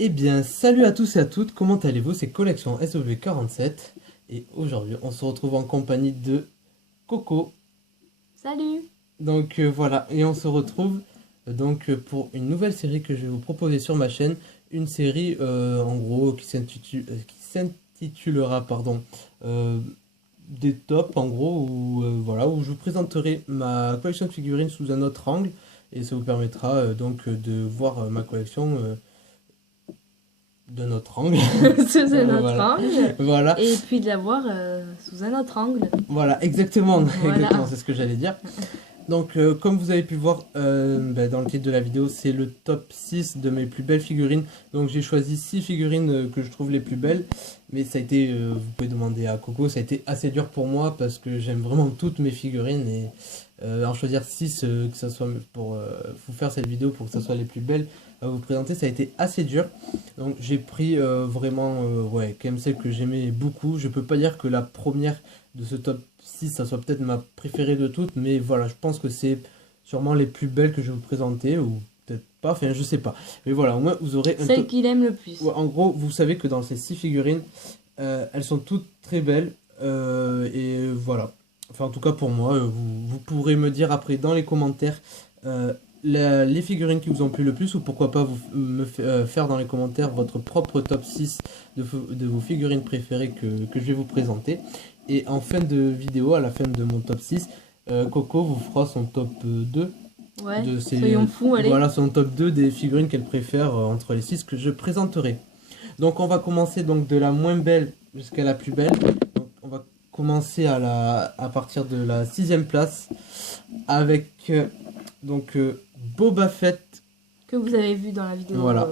Eh bien, salut à tous et à toutes, comment allez-vous? C'est Collection SW47 et aujourd'hui on se retrouve en compagnie de Coco. Salut! Voilà, et on se retrouve pour une nouvelle série que je vais vous proposer sur ma chaîne. Une série en gros qui s'intitulera euh, des tops en gros, où je vous présenterai ma collection de figurines sous un autre angle et ça vous permettra de voir ma collection d'un autre angle. Sous un autre Voilà. angle. Voilà. Et puis de la voir sous un autre angle. Voilà, exactement, exactement, Voilà. c'est ce que j'allais dire. Comme vous avez pu voir dans le titre de la vidéo, c'est le top 6 de mes plus belles figurines. Donc, j'ai choisi 6 figurines que je trouve les plus belles. Mais ça a été, vous pouvez demander à Coco, ça a été assez dur pour moi parce que j'aime vraiment toutes mes figurines. Et en choisir 6 que ça soit pour vous faire cette vidéo, pour que ça soit les plus belles à vous présenter, ça a été assez dur. Donc, j'ai pris vraiment, ouais, quand même celle que j'aimais beaucoup. Je peux pas dire que la première de ce top 6 ça soit peut-être ma préférée de toutes, mais voilà, je pense que c'est sûrement les plus belles que je vais vous présenter, ou peut-être pas, enfin je sais pas. Mais voilà, au moins vous aurez un Celle top. qu'il aime le plus. Ouais, en gros, vous savez que dans ces 6 figurines, elles sont toutes très belles, et voilà. Enfin, en tout cas pour moi, vous pourrez me dire après dans les commentaires les figurines qui vous ont plu le plus, ou pourquoi pas faire dans les commentaires votre propre top 6 de vos figurines préférées que je vais vous présenter. Et en fin de vidéo, à la fin de mon top 6, Coco vous fera son top 2 Ouais, de soyons fous, allez. voilà, son top 2 des figurines qu'elle préfère entre les 6 que je présenterai. Donc on va commencer donc de la moins belle jusqu'à la plus belle. Donc on va commencer à partir de la 6e place avec Boba Fett, Que vous avez vu dans la vidéo, voilà,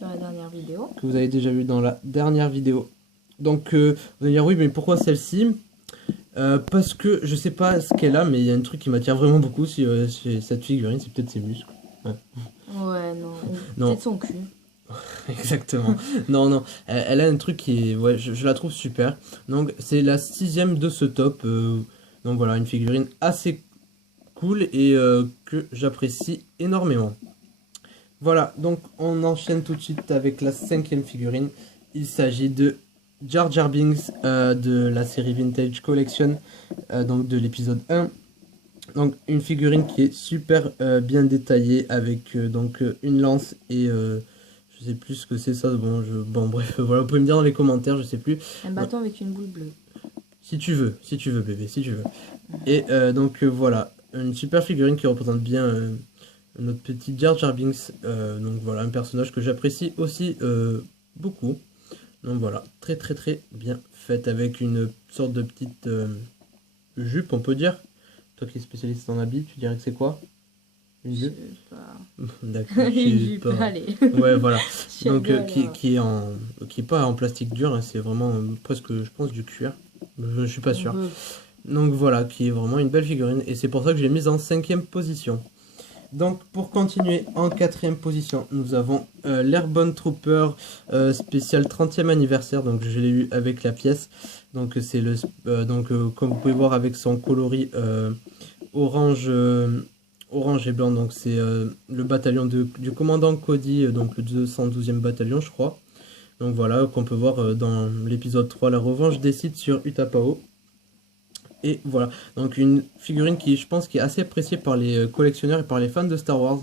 dans la dernière vidéo. que vous avez déjà vu dans la dernière vidéo. Vous allez dire oui, mais pourquoi celle-ci? Parce que je sais pas ce qu'elle a, mais il y a un truc qui m'attire vraiment beaucoup chez cette figurine, c'est peut-être ses muscles. Ouais. Ouais, non. Ou Non, peut-être son cul. exactement. Non, non, elle a un truc qui est, ouais, je la trouve super. Donc c'est la 6e de ce top. Donc voilà, une figurine assez cool et que j'apprécie énormément. Voilà, donc on enchaîne tout de suite avec la 5e figurine. Il s'agit de Jar Jar Binks de la série Vintage Collection, donc de l'épisode 1. Donc une figurine qui est super bien détaillée avec une lance et je sais plus ce que c'est ça. Bon bref, voilà, vous pouvez me dire dans les commentaires, je sais plus. Un bâton avec une boule bleue. Si tu veux bébé, si tu veux. Et voilà, une super figurine qui représente bien notre petit Jar Jar Binks. Donc voilà, un personnage que j'apprécie aussi beaucoup. Donc voilà, très très très bien faite avec une sorte de petite jupe, on peut dire. Toi qui es spécialiste en habits, tu dirais que c'est quoi? Une Je jupe? sais pas. D'accord, je Une sais jupe, pas. allez. Ouais, voilà. Je suis à deux à l'heure. Qui est pas en plastique dur, hein, c'est vraiment presque, je pense, du cuir. Je suis pas sûr. Donc voilà, qui est vraiment une belle figurine et c'est pour ça que je l'ai mise en 5e position. Donc pour continuer en 4e position, nous avons l'Airborne Trooper spécial 30e anniversaire. Donc je l'ai eu avec la pièce. Donc c'est comme vous pouvez voir avec son coloris orange, orange et blanc. Donc c'est le bataillon du commandant Cody, donc le 212e bataillon je crois. Donc voilà, qu'on peut voir dans l'épisode 3, la revanche des Sith sur Utapao. Et voilà, donc une figurine qui je pense qui est assez appréciée par les collectionneurs et par les fans de Star Wars.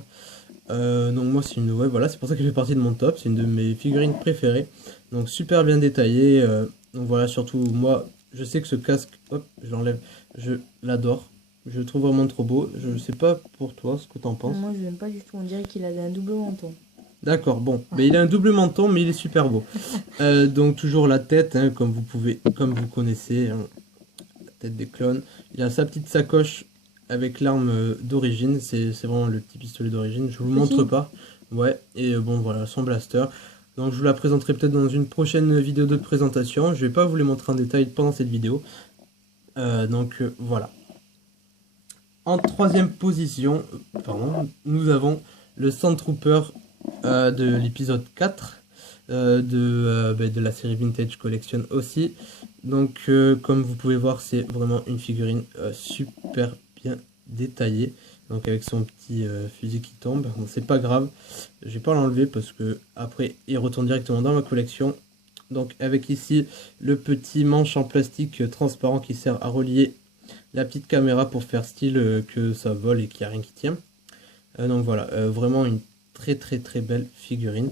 Donc moi c'est une, ouais, voilà, c'est pour ça qu'elle fait partie de mon top, c'est une de mes figurines préférées. Donc super bien détaillée. Donc voilà, surtout moi je sais que ce casque, hop, je l'enlève, je l'adore. Je le trouve vraiment trop beau. Je sais pas pour toi ce que t'en penses. Moi, je l'aime pas du tout. On dirait qu'il a un double menton. D'accord, bon, mais il a un double menton, mais il est super beau. Donc toujours la tête, hein, comme vous connaissez, hein, la tête des clones. Il a sa petite sacoche avec l'arme d'origine, c'est vraiment le petit pistolet d'origine. Je vous le montre Petit. pas. Ouais, et bon voilà, son blaster. Donc je vous la présenterai peut-être dans une prochaine vidéo de présentation. Je vais pas vous les montrer en détail pendant cette vidéo. Voilà. En 3e position, nous avons le Sandtrooper de l'épisode 4 de la série Vintage Collection aussi. Comme vous pouvez voir, c'est vraiment une figurine super bien détaillée. Donc avec son petit fusil qui tombe. Bon, c'est pas grave. Je vais pas l'enlever parce que après il retourne directement dans ma collection. Donc avec ici le petit manche en plastique transparent qui sert à relier la petite caméra pour faire style que ça vole et qu'il n'y a rien qui tient. Donc voilà, vraiment une très belle figurine.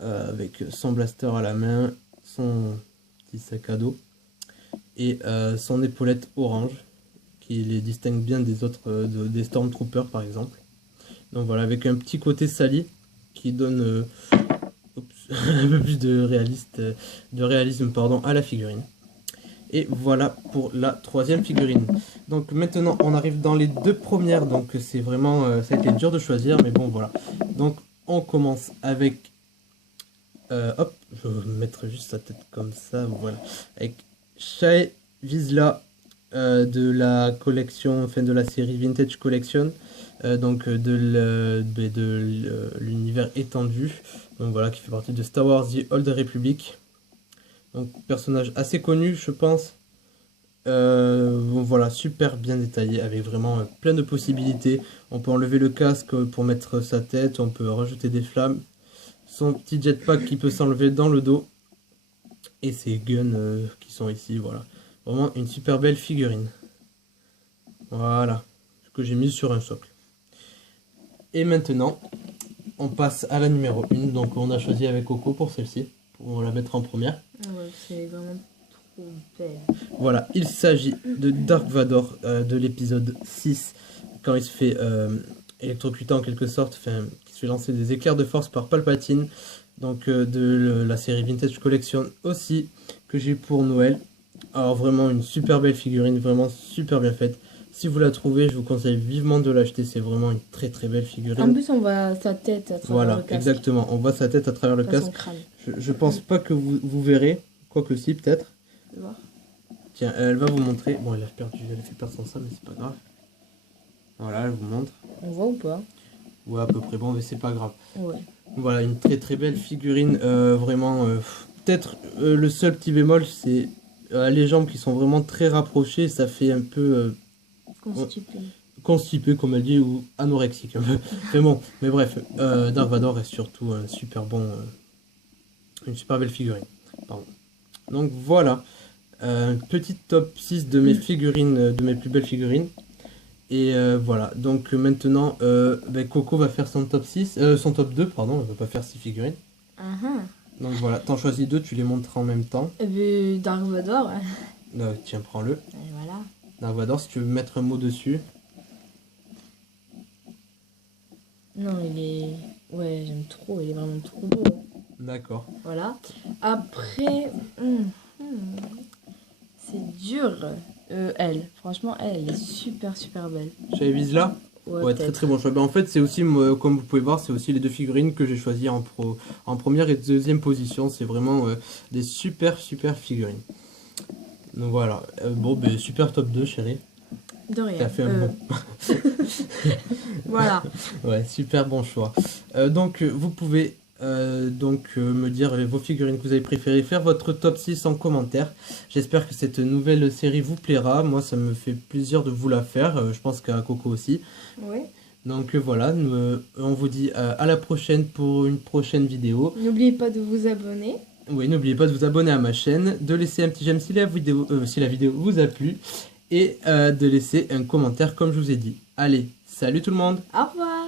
Avec son blaster à la main, son petit sac à dos et son épaulette orange qui les distingue bien des autres, des Stormtroopers par exemple. Donc voilà, avec un petit côté sali qui donne un peu plus de réalisme pardon, à la figurine. Et voilà pour la troisième figurine. Donc maintenant on arrive dans les deux premières, donc c'est vraiment, ça a été dur de choisir, mais bon voilà. Donc on commence avec, hop, je vais mettre juste sa tête comme ça, voilà. Avec Shae Vizsla de la collection, enfin de la série Vintage Collection, donc de l'univers étendu, donc voilà, qui fait partie de Star Wars The Old Republic. Donc personnage assez connu je pense. Bon, voilà, super bien détaillé avec vraiment plein de possibilités. On peut enlever le casque pour mettre sa tête, on peut rajouter des flammes. Son petit jetpack qui peut s'enlever dans le dos. Et ses guns qui sont ici, voilà. Vraiment une super belle figurine. Voilà, que j'ai mise sur un socle. Et maintenant, on passe à la numéro 1. Donc on a choisi avec Coco pour celle-ci. On va la mettre en première. Ouais, c'est vraiment trop belle. Voilà, il s'agit de Dark Vador de l'épisode 6. Quand il se fait électrocuter en quelque sorte, enfin, qui se fait lancer des éclairs de force par Palpatine. Donc de la série Vintage Collection aussi, que j'ai pour Noël. Alors vraiment une super belle figurine, vraiment super bien faite. Si vous la trouvez, je vous conseille vivement de l'acheter, c'est vraiment une très belle figurine. En plus on voit sa tête à travers le casque. Voilà, exactement, on voit sa tête à travers le casque. Je pense pas que vous verrez, quoique si peut-être. Tiens, elle va vous montrer. Bon, elle a fait perdre son sang, mais c'est pas grave. Voilà, elle vous montre. On voit ou pas? Ouais, à peu près bon, mais c'est pas grave. Ouais. Voilà, une très belle figurine, vraiment. Peut-être le seul petit bémol, c'est les jambes qui sont vraiment très rapprochées, ça fait un peu constipé comme elle dit, ou anorexique. Mais bon, mais bref, Dark Vador est surtout un super bon, une super belle figurine. Pardon. Donc voilà, petit top 6 de mes figurines, de mes plus belles figurines. Et voilà, donc maintenant Coco va faire son top 6, son top 2, pardon, elle va pas faire 6 figurines. Donc voilà, t'en choisis 2, tu les montres en même temps. Dark Vador. Tiens, prends-le. Et voilà. Dark Vador, si tu veux mettre un mot dessus. Non, il est... Ouais, j'aime trop, il est vraiment trop beau. D'accord. Voilà. Après... c'est dur. Elle, franchement, elle est super belle. Shae Vizsla. Ouais, très bon choix. En fait, c'est aussi, comme vous pouvez voir, c'est aussi les deux figurines que j'ai choisies en première et deuxième position. C'est vraiment des super figurines. Donc voilà. Bon, super top 2, chérie. De rien. T'as fait un bon. Voilà. Ouais, super bon choix. Donc, vous pouvez me dire vos figurines que vous avez préférées, faire votre top 6 en commentaire. J'espère que cette nouvelle série vous plaira. Moi, ça me fait plaisir de vous la faire. Je pense qu'à Coco aussi. Oui. Donc voilà, on vous dit à la prochaine pour une prochaine vidéo. N'oubliez pas de vous abonner. Oui, n'oubliez pas de vous abonner à ma chaîne, de laisser un petit j'aime si la vidéo vous a plu et de laisser un commentaire comme je vous ai dit. Allez, salut tout le monde! Au revoir!